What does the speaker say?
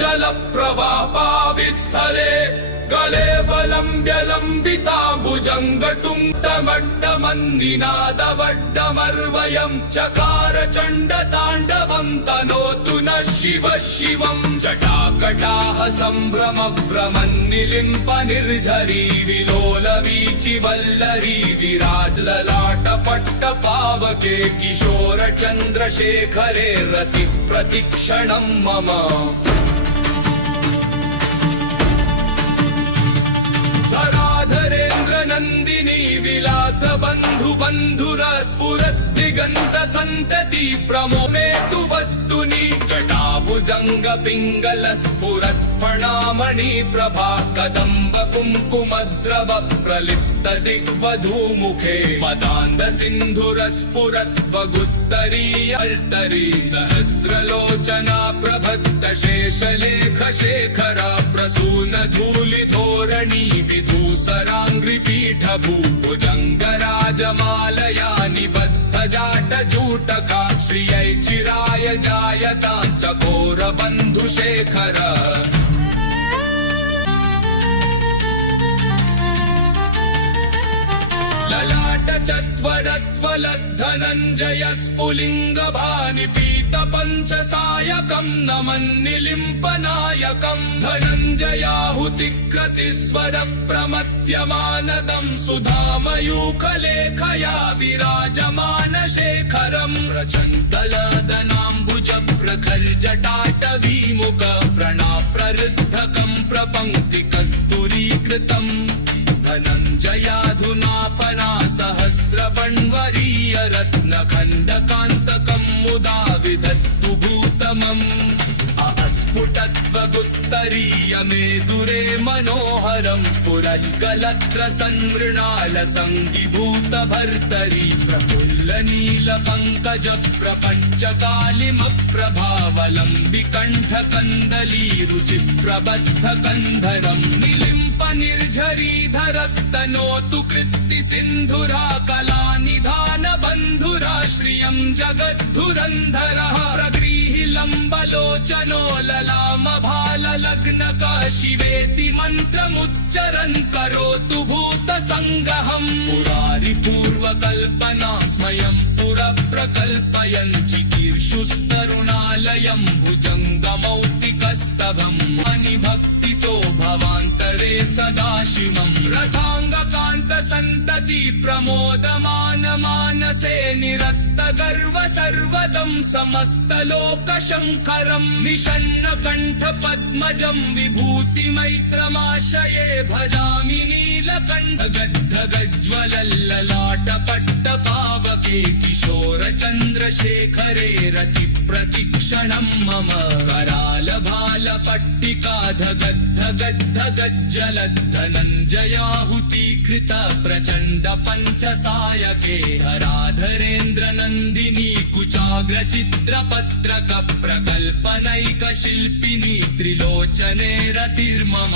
जल प्रवापावित स्थले गलेवलम्ब्य लम्बिताम्बुजङ्गटुङ्गमड्डमन्निनादवड्डमर्वयं चकार चण्डताण्डवं तनोतु नः शिवः शिवं जटाकटाः सम्भ्रमभ्रमन्निलिम्प निर्झरी विलोलवीचि वल्लरी विराजललाटपट्टपावके किशोरचन्द्रशेखरे रतिप्रतिक्षणं मम नंदिनी विलास बंधु बंधुर स्फुरत् दिगंत संतति प्रमोमेतु वस्तुनि जटाभुजंग पिंगल स्फुरत् फणामणि प्रभा कदंब कुंकुमद्रव प्रलिप्त दिग्वधूमुखे मदान्द सिंधुर स्फुरत् वगुत्तरी अल्तरी सहस्रलोचना प्रभद्द शेषलेख शेखर प्रसून धूलि धोरणी विधूसरांग्रिपीठ भूभुजंगराजमालया निबद्ध जाट जूटका श्रियै चिराय जायतां चकोर बन्धुशेखर ललाट चत्वरत्वलद्धनञ्जय स्फुलिंग भानि पीत पंचसायकं नमन्निलिम्पनायकं धनञ्जयाहुतिकृतिस्वर प्रमथ्यमानदं सुधामयूखलेखया विराजमान शेखरं रचन्तलदनाम्बुज प्रखर्जटाटवीमुख व्रणाप्ररुद्धकं प्रपङ्क्ति कस्तूरीकृतम् धनञ्जयाधुनाफना सहस्रवण्वरीय रत्नखण्डकान्तकं मुदा विधत्तु भूतमम् अस्फुटत्वगुत्तरीय मेदुरे मनोहरं स्फुरद्गलत्र संमृणाल सङ्गीभूत भर्तरी प्रफुल्ल नील पङ्कज प्रपञ्च कालिमप्रभावलम्बि कण्ठ कन्दली रुचि प्रबद्ध कन्धरं निलिम्प निर्झरीधरस्तनोतु कृत्ति सिन्धुरा कलानिधान बन्धुरा श्रियं जगद्धुरन्धरः प्रगृहि लम्बलोचनो ललाम भाललग्नका शिवेति मन्त्रमुच्चरन् करोतु भूतसङ्गहं पुरारि पूर्वकल्पना स्मयं पुरप्रकल्पयन् चिकीर्षुस्तरुणालयं भुजङ्गमौक्तिकस्तभम् अनिभक्तितो भवान्तरे सदाशिवं रथाङ्गकान्त सन्तति प्रमोदमान मानसे निरस्त गर्व सर्वदं समस्तलोकशङ्करं निषण्ण कण्ठ पद्मजं विभूति मैत्रमाशये भजामि नीलकण्ठ गद्ध गज्ज्वलल्ललाट पट्टपावके किशोर चन्द्रशेखरे रति प्रतिक्षणं मम कराल भाल पट्टिका धगद्ध गद्ध गज्जलद्धनञ्जयाहुतीकृत प्रचण्ड पञ्चसायके हराधरेन्द्र नन्दिनी कुचाग्र चित्रपत्रक प्रकल्पनैक शिल्पिनी त्रिलोचने रतिर्मम